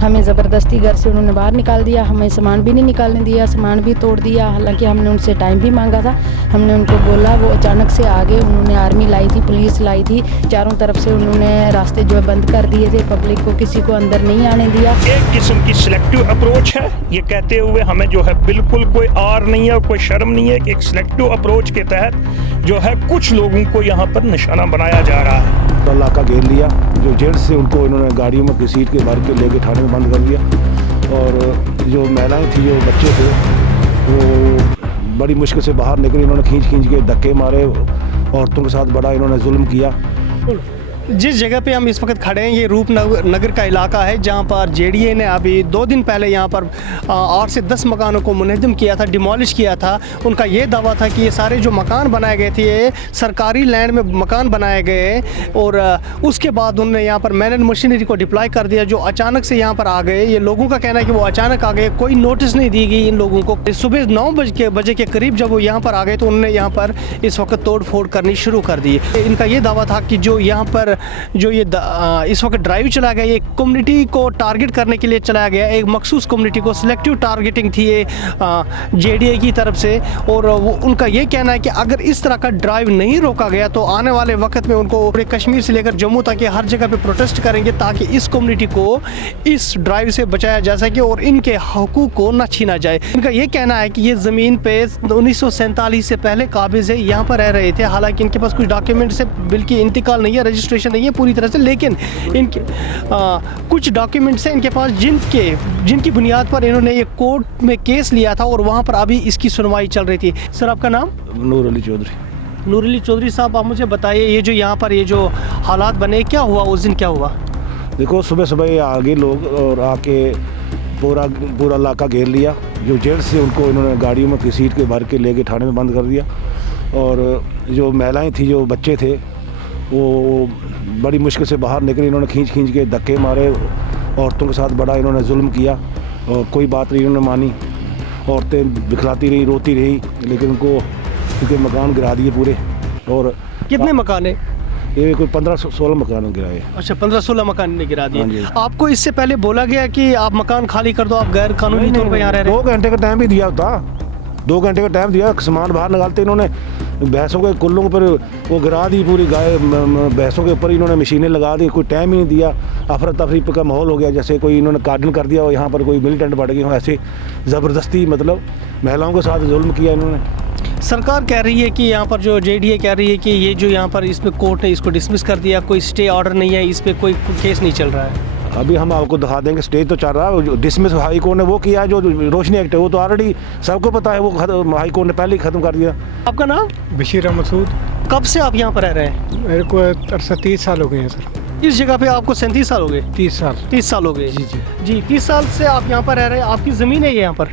हमें ज़बरदस्ती घर से उन्होंने बाहर निकाल दिया, हमें सामान भी नहीं निकालने दिया, सामान भी तोड़ दिया। हालांकि हमने उनसे टाइम भी मांगा था, हमने उनको बोला, वो अचानक से आ गए। उन्होंने आर्मी लाई थी, पुलिस लाई थी, चारों तरफ से उन्होंने रास्ते जो है बंद कर दिए थे, पब्लिक को किसी को अंदर नहीं आने दिया। एक किस्म की सिलेक्टिव अप्रोच है, ये कहते हुए हमें जो है बिल्कुल कोई आर नहीं है, कोई शर्म नहीं है कि एक सिलेक्टिव अप्रोच के तहत जो है कुछ लोगों को यहाँ पर निशाना बनाया जा रहा है। इलाका घेर लिया, जो जेंट्स से उनको इन्होंने गाड़ियों में घसीट के भर के लेके थाने में बंद कर दिया, और जो महिलाएं थी, जो बच्चे थे, वो बड़ी मुश्किल से बाहर निकली। इन्होंने खींच के धक्के मारे, औरतों के साथ बड़ा इन्होंने जुल्म किया। जिस जगह पे हम इस वक्त खड़े हैं, ये रूपनगर का इलाका है, जहां पर जेडीए ने अभी 2 दिन पहले यहां पर 8 से 10 मकानों को मुनहदम किया था, डिमोलिश किया था। उनका ये दावा था कि ये सारे जो मकान बनाए गए थे, ये सरकारी लैंड में मकान बनाए गए, और उसके बाद उन्होंने यहाँ पर मैन एंड मशीनरी को डिप्लॉय कर दिया, जो अचानक से यहाँ पर आ गए। ये लोगों का कहना है कि वो अचानक आ गए, कोई नोटिस नहीं दी गई इन लोगों को। सुबह 9 बजे के करीब जब वो यहाँ पर आ गए, तो उन्होंने यहाँ पर इस वक्त तोड़ फोड़ करनी शुरू कर दी। इनका ये दावा था कि जो यहाँ पर जो ये इस वक्त ड्राइव चला गया, ये कम्युनिटी को टारगेट करने के लिए चलाया गया, एक मखसूस कम्युनिटी को सिलेक्टिव टारगेटिंग थी ये जेडीए की तरफ से। और उनका ये कहना है कि अगर इस तरह का ड्राइव नहीं रोका गया, तो आने वाले वक्त में उनको पूरे कश्मीर से लेकर जम्मू तक के हर जगह पे प्रोटेस्ट करेंगे, ताकि इस कम्युनिटी को इस ड्राइव से बचाया जा सके और इनके हकूक़ को न छीना जाए। इनका ये कहना है कि ये ज़मीन पे 1947 से पहले काबिज़ है, यहाँ पर रह रहे थे। हालांकि इनके पास कुछ डॉक्यूमेंट से बिल की इंतकाल नहीं है, रजिस्ट्रेशन नहीं है पूरी तरह से, लेकिन इनके कुछ डॉक्यूमेंट्स हैं इनके पास, जिनकी बुनियाद पर इन्होंने ये कोर्ट में केस लिया था, और वहाँ पर अभी इसकी सुनवाई चल रही थी। सर, आपका नाम? नूर अली चौधरी। नूर अली चौधरी साहब, आप मुझे बताइए, ये जो यहाँ पर ये जो हालात बने, क्या हुआ उस दिन, क्या हुआ? देखो, सुबह सुबह आ गए लोग और आके पूरा इलाका घेर लिया, जो जेंट्स से उनको इन्होंने गाड़ियों में घसीट के भर के लेके थाने में बंद कर दिया, और जो महिलाएं थी, जो बच्चे थे, वो बड़ी मुश्किल से बाहर निकली। इन्होंने खींच के धक्के मारे, औरतों के साथ बड़ा इन्होंने जुल्म किया, और कोई बात नहीं इन्होंने मानी। औरतें बिखलाती रही, रोती रही, लेकिन उनके मकान गिरा दिए पूरे। और कितने मकान है ये? कोई 15-16 मकान गिराए। अच्छा, 15-16 मकान ने गिरा दिए। आपको इससे पहले बोला गया कि आप मकान खाली कर दो, आप गैर कानूनी तौर पर यहाँ रह रहे हैं? 2 घंटे का टाइम भी दिया था, 2 घंटे का टाइम दिया, सामान बाहर निकालते इन्होंने भैंसों के कुल्लों पर वो गिरा दी, पूरी गाय भैंसों के ऊपर इन्होंने मशीनें लगा दी। कोई टाइम ही नहीं दिया, अफरा तफरी का माहौल हो गया, जैसे कोई इन्होंने कार्डन कर दिया और यहाँ पर कोई मिलिटेंट बढ़ गए हो, ऐसे ज़बरदस्ती मतलब महिलाओं के साथ जुल्म किया इन्होंने। सरकार कह रही है कि यहाँ पर जो जेडीए कह रही है कि ये जो यहाँ पर इसमें कोर्ट ने इसको डिसमिस कर दिया, कोई स्टे ऑर्डर नहीं है, इस पर कोई केस नहीं चल रहा है। अभी हम आपको दिखा देंगे, स्टे तो चल रहा है। डिसमिस हाई कोर्ट ने वो किया है, जो रोशनी एक्ट है वो तो ऑलरेडी सबको पता है, वो हाई कोर्ट ने पहले ही ख़त्म कर दिया। आपका नाम? बशीर मसूद। कब से आप यहाँ पर रह रहे हैं? मेरे को 30 साल हो गए हैं सर। इस जगह पे आपको 37 साल हो गए? 30 साल। 30 साल हो गए जी। 30 साल से आप यहाँ पर रह रहे हैं। आपकी ज़मीन है ये यहाँ पर?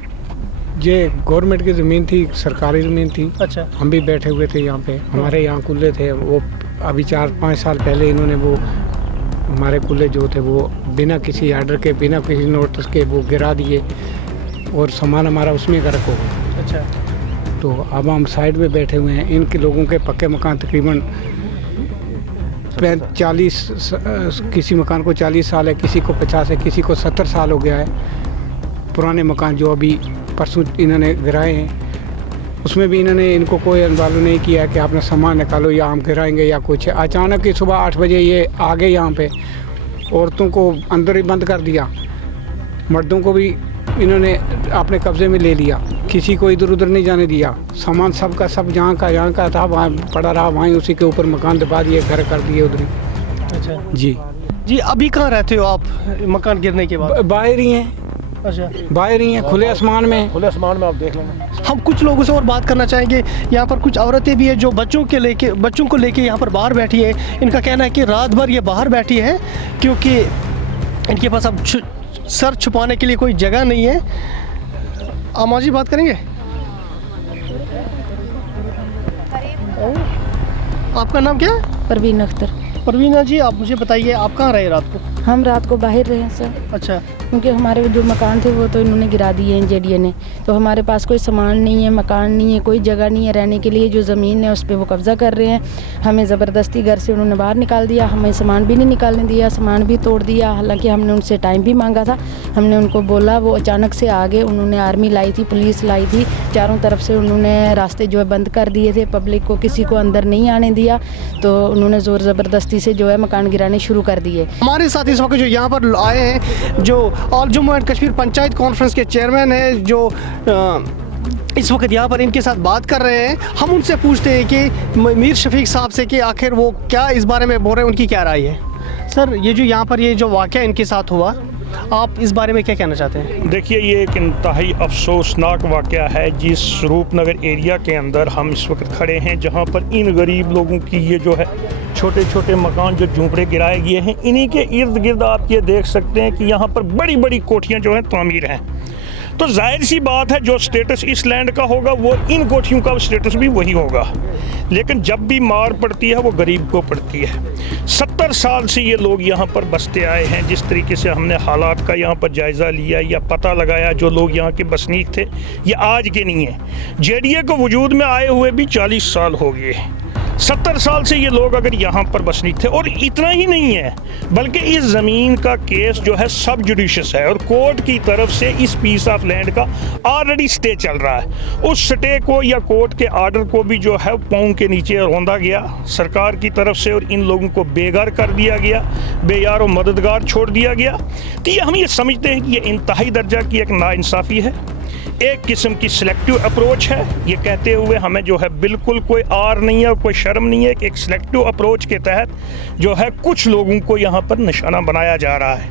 ये गवर्नमेंट की ज़मीन थी, सरकारी ज़मीन थी। अच्छा। हम भी बैठे हुए थे यहाँ पे, हमारे यहाँ कुल्ले थे। वो अभी 4-5 साल पहले इन्होंने वो हमारे कुल्ले जो थे वो बिना किसी आर्डर के, बिना किसी नोटिस के वो गिरा दिए, और सामान हमारा उसमें गर्क हो गया। अच्छा। तो अब हम साइड में बैठे हुए हैं। इनके लोगों के पक्के मकान तकरीबन 40, किसी मकान को 40 साल है, किसी को 50 है, किसी को 70 साल हो गया है। पुराने मकान जो अभी परसों इन्होंने गिराए हैं, उसमें भी इनको कोई अनवालू नहीं किया कि आपने सामान निकालो या हम गिराएंगे या कुछ। अचानक ही सुबह 8 बजे ये आ गए यहाँ पे, औरतों को अंदर ही बंद कर दिया, मर्दों को भी इन्होंने अपने कब्ज़े में ले लिया, किसी को इधर उधर नहीं जाने दिया। सामान सबका सब जहाँ का था वहाँ पड़ा रहा, वहीं उसी के ऊपर मकान दबा दिए, घर कर दिए उधर। अच्छा जी। अभी कहाँ रहते हो आप मकान गिरने के बाद? बाहर ही हैं। अच्छा, बाहर ही हैं, खुले आसमान में। खुले आसमान में आप देख लेना। हम कुछ लोगों से और बात करना चाहेंगे। यहाँ पर कुछ औरतें भी हैं जो बच्चों को लेके यहाँ पर बाहर बैठी है। इनका कहना है कि रात भर ये बाहर बैठी है क्योंकि इनके पास अब सर छुपाने के लिए कोई जगह नहीं है। अम्मा जी बात करेंगे? आपका नाम क्या है? परवीन अख्तर। परवीना जी, आप मुझे बताइए, आप कहाँ रहे रात को? हम रात को बाहर रहे हैं सर, अच्छा, क्योंकि हमारे जो मकान थे वो तो इन्होंने गिरा दिए हैं जेडीए ने। तो हमारे पास कोई सामान नहीं है, मकान नहीं है, कोई जगह नहीं है रहने के लिए। जो ज़मीन है उस पर वो कब्ज़ा कर रहे हैं। हमें ज़बरदस्ती घर से उन्होंने बाहर निकाल दिया, हमें सामान भी नहीं निकालने दिया, सामान भी तोड़ दिया। हालांकि हमने उनसे टाइम भी मांगा था, हमने उनको बोला, वो अचानक से आ गए। उन्होंने आर्मी लाई थी, पुलिस लाई थी, चारों तरफ से उन्होंने रास्ते जो है बंद कर दिए थे, पब्लिक को किसी को अंदर नहीं आने दिया। तो उन्होंने ज़ोर ज़बरदस्ती से जो है मकान गिराने शुरू कर दिए। हमारे साथ इस वक्त जो यहाँ पर आए हैं, जो all Jammu and Kashmir panchayat conference के चेयरमैन हैं, जो इस वक्त यहाँ पर इनके साथ बात कर रहे हैं। हम उनसे पूछते हैं कि मीर शफीक साहब से कि आखिर वो क्या इस बारे में बोल रहे हैं, उनकी क्या राय है। सर, ये जो यहाँ पर ये जो वाक़या इनके साथ हुआ, आप इस बारे में क्या कहना चाहते हैं? देखिए, ये एक इंतहाई अफसोसनाक वाक़या है जिस रूपनगर एरिया के अंदर हम इस वक्त खड़े हैं, जहाँ पर इन गरीब लोगों की ये जो है छोटे छोटे मकान जो झूंपड़े गिराए गए हैं, इन्हीं के इर्द गिर्द आप ये देख सकते हैं कि यहाँ पर बड़ी बड़ी कोठियाँ जो हैं तामीर हैं। तो जाहिर सी बात है, जो स्टेटस इस लैंड का होगा वो इन कोठियों का स्टेटस भी वही होगा। लेकिन जब भी मार पड़ती है वो गरीब को पड़ती है। 70 साल से ये लोग यहाँ पर बसते आए हैं। जिस तरीके से हमने हालात का यहाँ पर जायज़ा लिया या पता लगाया, जो लोग यहाँ के बसनीक थे ये आज के नहीं है। जेडीए को वजूद में आए हुए भी 40 साल हो गए। 70 साल से ये लोग अगर यहाँ पर बसनीक थे। और इतना ही नहीं है, बल्कि इस ज़मीन का केस जो है सब जुडिशियस है और कोर्ट की तरफ से इस पीस ऑफ लैंड का ऑलरेडी स्टे चल रहा है। उस स्टे को या कोर्ट के आर्डर को भी जो है पाँव के नीचे रौंदा गया सरकार की तरफ से, और इन लोगों को बेघर कर दिया गया, बेयार और मददगार छोड़ दिया गया। तो ये हम ये समझते हैं कि ये इंतहाई दर्जा की एक नाइंसाफ़ी है, एक किस्म की सिलेक्टिव अप्रोच है। ये कहते हुए हमें जो है बिल्कुल कोई आर नहीं है, कोई शर्म नहीं है कि एक सिलेक्टिव अप्रोच के तहत जो है कुछ लोगों को यहाँ पर निशाना बनाया जा रहा है।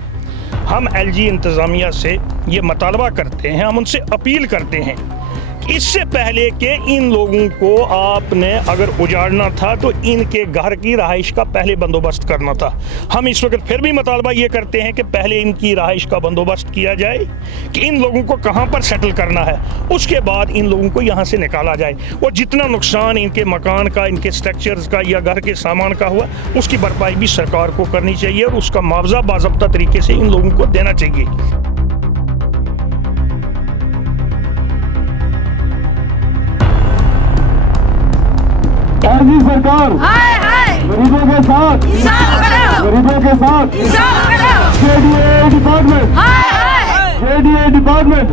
हम एलजी इंतज़ामिया से ये मुतालबा करते हैं, हम उनसे अपील करते हैं, इससे पहले कि इन लोगों को आपने अगर उजाड़ना था तो इनके घर की रहाइश का पहले बंदोबस्त करना था। हम इस वक्त फिर भी मुतालबा ये करते हैं कि पहले इनकी रहाइश का बंदोबस्त किया जाए कि इन लोगों को कहाँ पर सेटल करना है, उसके बाद इन लोगों को यहाँ से निकाला जाए। और जितना नुकसान इनके मकान का, इनके स्ट्रक्चर्स का या घर के सामान का हुआ, उसकी भरपाई भी सरकार को करनी चाहिए और उसका मुआवजा बाज़ाब्ता तरीके से इन लोगों को देना चाहिए। आरजी सरकार गरीबों के साथ, गरीबों के साथ। JDA department, JDA department.